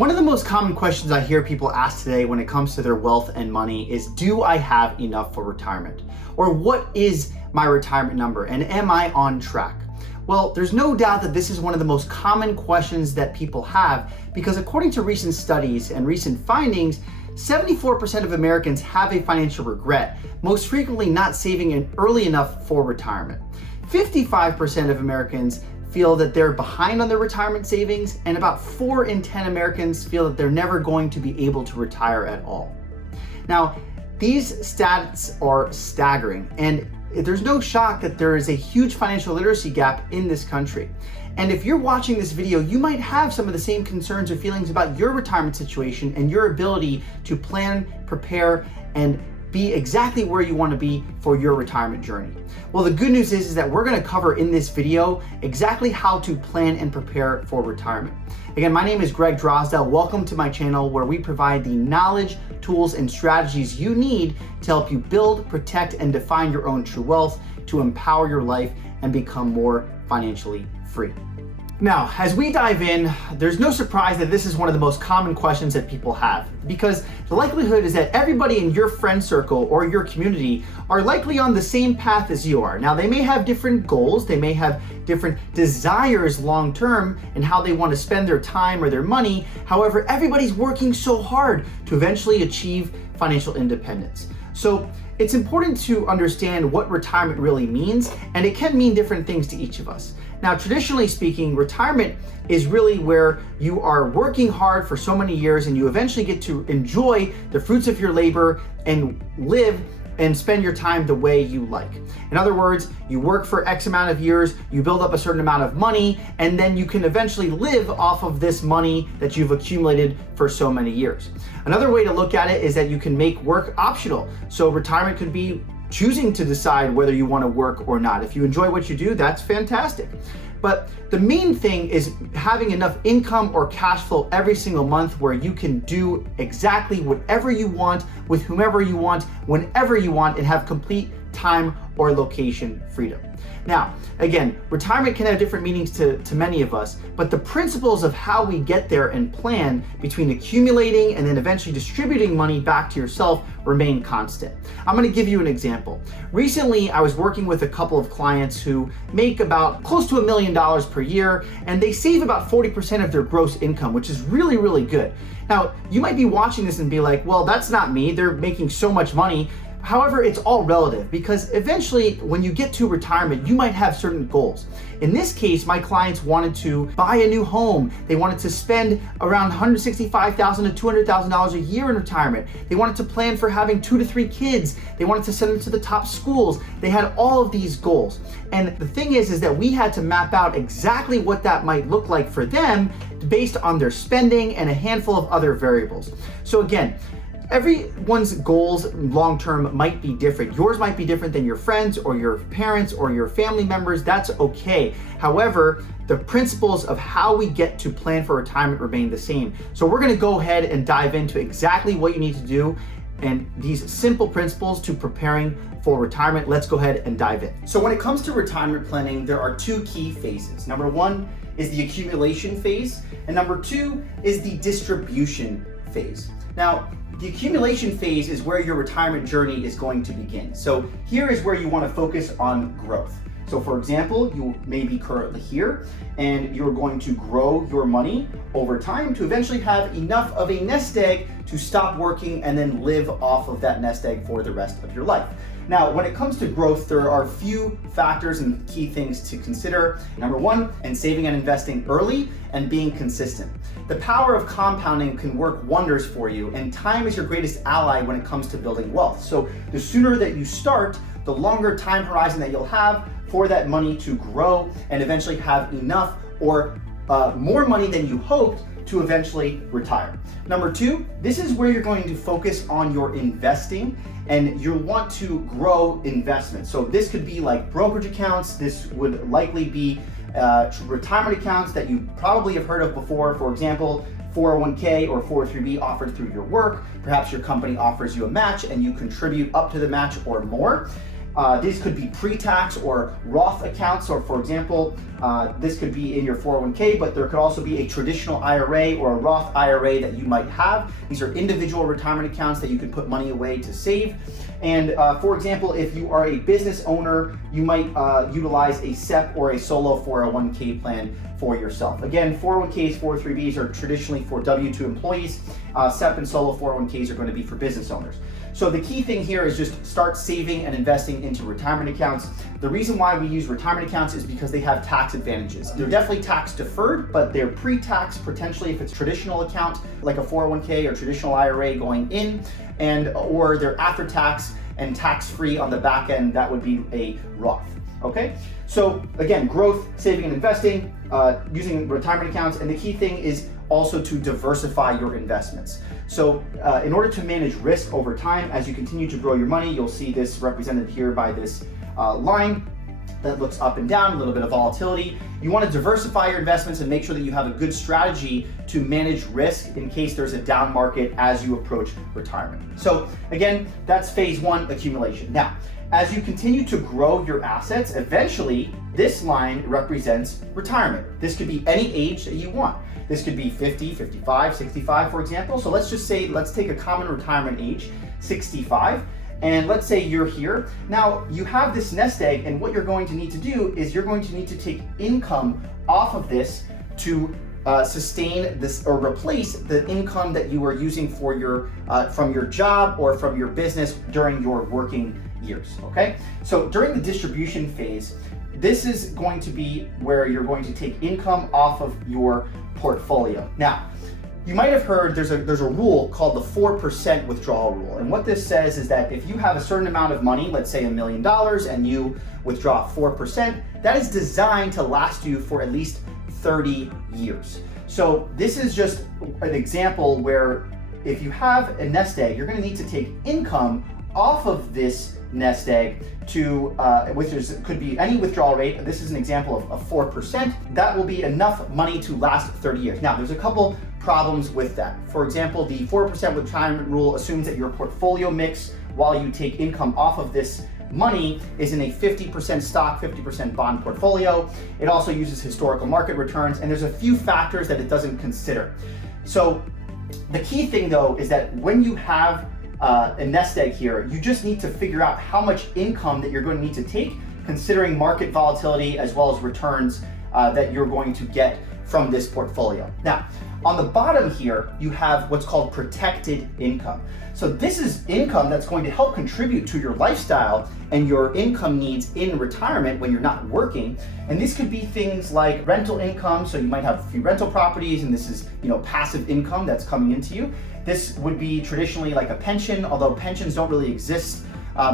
One of the most common questions I hear people ask today when it comes to their wealth and money is, do I have enough for retirement? Or what is my retirement number and am I on track? Well, there's no doubt that this is one of the most common questions that people have because according to recent studies and recent findings, 74% of Americans have a financial regret, most frequently not saving early enough for retirement. 55% of Americans feel that they're behind on their retirement savings, and about 4 in 10 Americans feel that they're never going to be able to retire at all. Now, these stats are staggering, and there's no shock that there is a huge financial literacy gap in this country. And if you're watching this video, you might have some of the same concerns or feelings about your retirement situation and your ability to plan, prepare, and be exactly where you want to be for your retirement journey. Well, the good news is that we're going to cover in this video exactly how to plan and prepare for retirement. Again, my name is Greg Drozdow. Welcome to my channel where we provide the knowledge, tools, and strategies you need to help you build, protect, and define your own true wealth to empower your life and become more financially free. Now, as we dive in, there's no surprise that this is one of the most common questions that people have, because the likelihood is that everybody in your friend circle or your community are likely on the same path as you are. Now, they may have different goals, they may have different desires long term in how they want to spend their time or their money. However, everybody's working so hard to eventually achieve financial independence. So it's important to understand what retirement really means, and it can mean different things to each of us. Now, traditionally speaking, retirement is really where you are working hard for so many years and you eventually get to enjoy the fruits of your labor and live and spend your time the way you like. In other words, you work for X amount of years, you build up a certain amount of money, and then you can eventually live off of this money that you've accumulated for so many years. Another way to look at it is that you can make work optional. So retirement could be choosing to decide whether you want to work or not. If you enjoy what you do, that's fantastic. But the main thing is having enough income or cash flow every single month where you can do exactly whatever you want with whomever you want, whenever you want, and have complete time or location freedom. Now, again, retirement can have different meanings to many of us, but the principles of how we get there and plan between accumulating and then eventually distributing money back to yourself remain constant. I'm going to give you an example. Recently, I was working with a couple of clients who make about close to $1 million per year, and they save about 40% of their gross income, which is really, really good. Now, you might be watching this and be like, well, that's not me. They're making so much money. However, it's all relative because eventually when you get to retirement, you might have certain goals. In this case, my clients wanted to buy a new home. They wanted to spend around $165,000 to $200,000 a year in retirement. They wanted to plan for having 2 to 3 kids. They wanted to send them to the top schools. They had all of these goals. And the thing is that we had to map out exactly what that might look like for them based on their spending and a handful of other variables. So again, everyone's goals long-term might be different. Yours might be different than your friends or your parents or your family members. That's okay. However, the principles of how we get to plan for retirement remain the same. So we're going to go ahead and dive into exactly what you need to do and these simple principles to preparing for retirement. Let's go ahead and dive in. So when it comes to retirement planning, there are 2 key phases. Number 1 is the accumulation phase, and number 2 is the distribution phase. Now, the accumulation phase is where your retirement journey is going to begin. So here is where you want to focus on growth. So for example, you may be currently here and you're going to grow your money over time to eventually have enough of a nest egg to stop working and then live off of that nest egg for the rest of your life. Now, when it comes to growth, there are a few factors and key things to consider. Number 1, and saving and investing early and being consistent. The power of compounding can work wonders for you, and time is your greatest ally when it comes to building wealth. So the sooner that you start, the longer time horizon that you'll have for that money to grow and eventually have enough or more money than you hoped to eventually retire. Number 2, this is where you're going to focus on your investing, and you'll want to grow investments. So this could be like brokerage accounts. This would likely be retirement accounts that you probably have heard of before. For example, 401k or 403b offered through your work. Perhaps your company offers you a match and you contribute up to the match or more. These could be pre-tax or Roth accounts. So for example, this could be in your 401k, but there could also be a traditional IRA or a Roth IRA that you might have. These are individual retirement accounts that you can put money away to save. And for example, if you are a business owner, you might utilize a SEP or a solo 401k plan for yourself. Again, 401ks, 403bs are traditionally for W-2 employees. SEP and solo 401ks are going to be for business owners. So the key thing here is just start saving and investing into retirement accounts. The reason why we use retirement accounts is because they have tax advantages. They're definitely tax deferred, but they're pre-tax potentially if it's traditional account like a 401k or traditional IRA going in, or they're after tax and tax-free on the back end. That would be a Roth. Okay, so again, growth, saving and investing, using retirement accounts, and the key thing is also to diversify your investments. So in order to manage risk over time, as you continue to grow your money, you'll see this represented here by this line that looks up and down, a little bit of volatility. You want to diversify your investments and make sure that you have a good strategy to manage risk in case there's a down market as you approach retirement. So again, that's phase one, accumulation. Now, as you continue to grow your assets, eventually this line represents retirement. This could be any age that you want. This could be 50, 55, 65, for example. So let's just say, let's take a common retirement age, 65. And let's say you're here. Now you have this nest egg, and what you're going to need to do is you're going to need to take income off of this to sustain this or replace the income that you are using for your from your job or from your business during your working years. Okay, so during the distribution phase, this is going to be where you're going to take income off of your portfolio. Now, you might have heard there's a rule called the 4% withdrawal rule. And what this says is that if you have a certain amount of money, let's say $1 million, and you withdraw 4%, that is designed to last you for at least 30 years. So this is just an example where if you have a nest egg, you're going to need to take income off of this nest egg to, which could be any withdrawal rate. This is an example of 4%. That will be enough money to last 30 years. Now, there's a couple problems with that. For example, the 4% retirement rule assumes that your portfolio mix while you take income off of this money is in a 50% stock, 50% bond portfolio. It also uses historical market returns, and there's a few factors that it doesn't consider. So the key thing though is that when you have a nest egg here, you just need to figure out how much income that you're going to need to take, considering market volatility as well as returns that you're going to get from this portfolio. Now, on the bottom here, you have what's called protected income. So this is income that's going to help contribute to your lifestyle and your income needs in retirement when you're not working. And this could be things like rental income. So you might have a few rental properties, and this is, passive income that's coming into you. This would be traditionally like a pension, although pensions don't really exist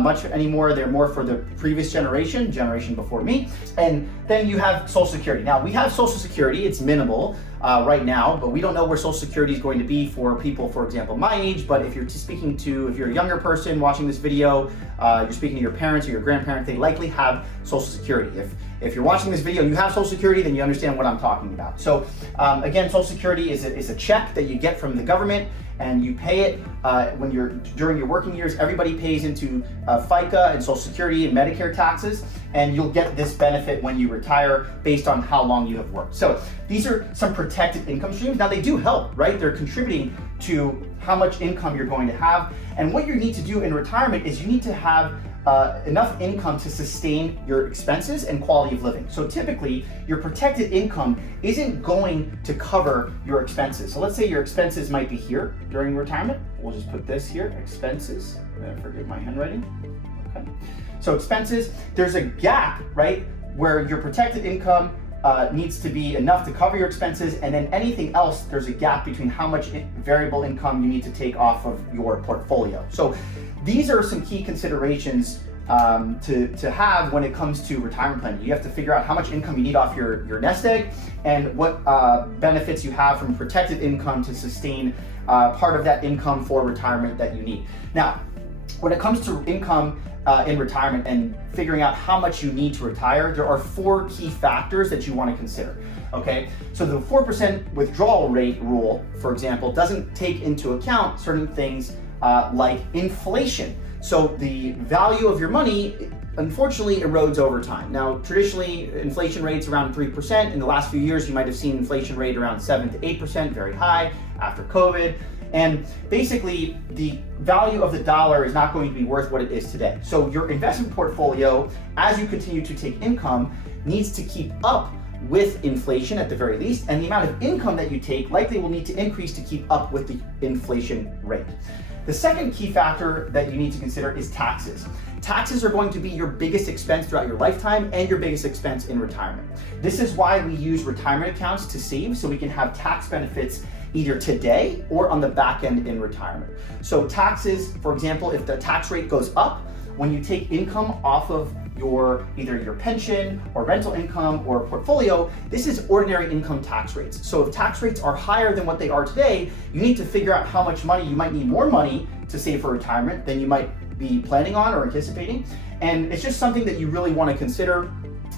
much anymore. They're more for the previous generation before me. And then you have Social Security. Now we have Social Security, it's minimal right now, but we don't know where Social Security is going to be for people, for example, my age. But if you're a younger person watching this video, you're speaking to your parents or your grandparents, they likely have Social Security. If you're watching this video and you have Social Security, then you understand what I'm talking about. So again, Social Security is a check that you get from the government, and you pay it during your working years. Everybody pays into FICA and Social Security and Medicare taxes, and you'll get this benefit when you retire based on how long you have worked. So these are some protected income streams. Now they do help, right? They're contributing to how much income you're going to have. And what you need to do in retirement is you need to have enough income to sustain your expenses and quality of living. So typically, your protected income isn't going to cover your expenses. So let's say your expenses might be here during retirement. We'll just put this here, expenses. Forgive my handwriting. Okay. So expenses, there's a gap, right, where your protected income needs to be enough to cover your expenses, and then anything else, there's a gap between how much variable income you need to take off of your portfolio. So these are some key considerations to have when it comes to retirement planning. You have to figure out how much income you need off your nest egg, and what benefits you have from protected income to sustain part of that income for retirement that you need. Now, when it comes to income in retirement and figuring out how much you need to retire, there are 4 key factors that you want to consider. Okay, so the 4% withdrawal rate rule, for example, doesn't take into account certain things like inflation. So the value of your money unfortunately erodes over time. Now, traditionally, inflation rates around 3%. In the last few years, you might have seen inflation rate around 7 to 8%, very high after COVID. And basically, the value of the dollar is not going to be worth what it is today. So your investment portfolio, as you continue to take income, needs to keep up with inflation at the very least, and the amount of income that you take likely will need to increase to keep up with the inflation rate. The second key factor that you need to consider is taxes. Taxes are going to be your biggest expense throughout your lifetime and your biggest expense in retirement. This is why we use retirement accounts to save, so we can have tax benefits either today or on the back end in retirement. So taxes, for example, if the tax rate goes up, when you take income off of either your pension or rental income or portfolio, this is ordinary income tax rates. So if tax rates are higher than what they are today, you need to figure out how much money, you might need more money to save for retirement than you might be planning on or anticipating. And it's just something that you really want to consider.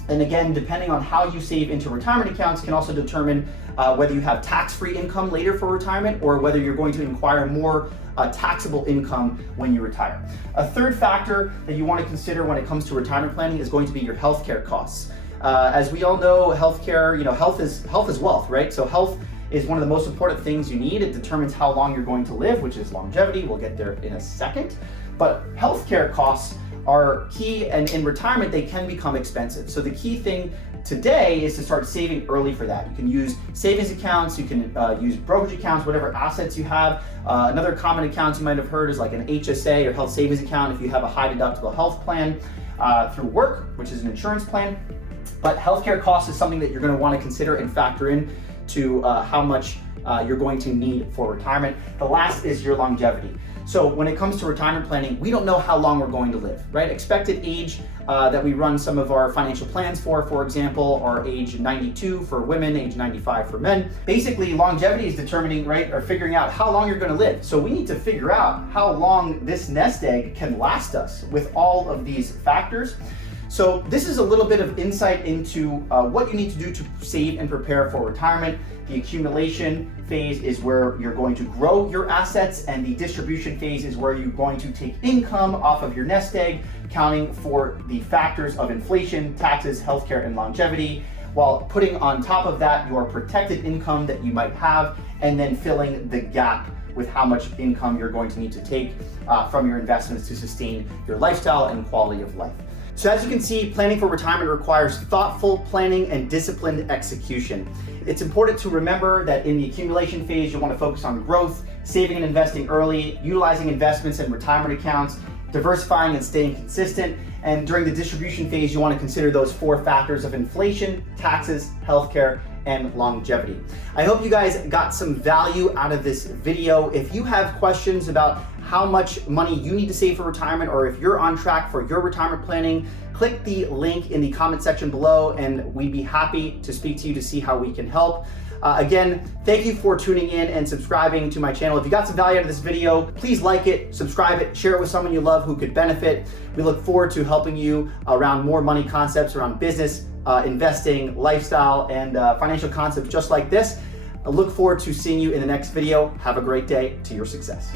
And again, depending on how you save into retirement accounts can also determine whether you have tax-free income later for retirement or whether you're going to acquire more taxable income when you retire. A third factor that you want to consider when it comes to retirement planning is going to be your healthcare costs. As we all know, healthcare, health is wealth, right? So health is one of the most important things you need. It determines how long you're going to live, which is longevity. We'll get there in a second. But healthcare costs are key, and in retirement, they can become expensive. So the key thing today is to start saving early for that. You can use savings accounts, you can use brokerage accounts, whatever assets you have. Another common account you might have heard is like an HSA or health savings account if you have a high deductible health plan through work, which is an insurance plan. But healthcare costs is something that you're going to want to consider and factor in to how much you're going to need for retirement. The last is your longevity. So when it comes to retirement planning, we don't know how long we're going to live, right? Expected age that we run some of our financial plans for example, are age 92 for women, age 95 for men. Basically, longevity is determining, right, or figuring out how long you're going to live. So we need to figure out how long this nest egg can last us with all of these factors. So this is a little bit of insight into what you need to do to save and prepare for retirement. The accumulation phase is where you're going to grow your assets, and the distribution phase is where you're going to take income off of your nest egg, counting for the factors of inflation, taxes, healthcare, and longevity, while putting on top of that your protected income that you might have, and then filling the gap with how much income you're going to need to take from your investments to sustain your lifestyle and quality of life. So as you can see, planning for retirement requires thoughtful planning and disciplined execution. It's important to remember that in the accumulation phase, you want to focus on growth, saving and investing early, utilizing investments and retirement accounts, diversifying and staying consistent. And during the distribution phase, you want to consider those four factors of inflation, taxes, healthcare, and longevity. I hope you guys got some value out of this video. If you have questions about how much money you need to save for retirement, or if you're on track for your retirement planning, click the link in the comment section below and we'd be happy to speak to you to see how we can help. Again, thank you for tuning in and subscribing to my channel. If you got some value out of this video, please like it, subscribe it, share it with someone you love who could benefit. We look forward to helping you around more money concepts around business, investing, lifestyle, and financial concepts just like this. I look forward to seeing you in the next video. Have a great day to your success.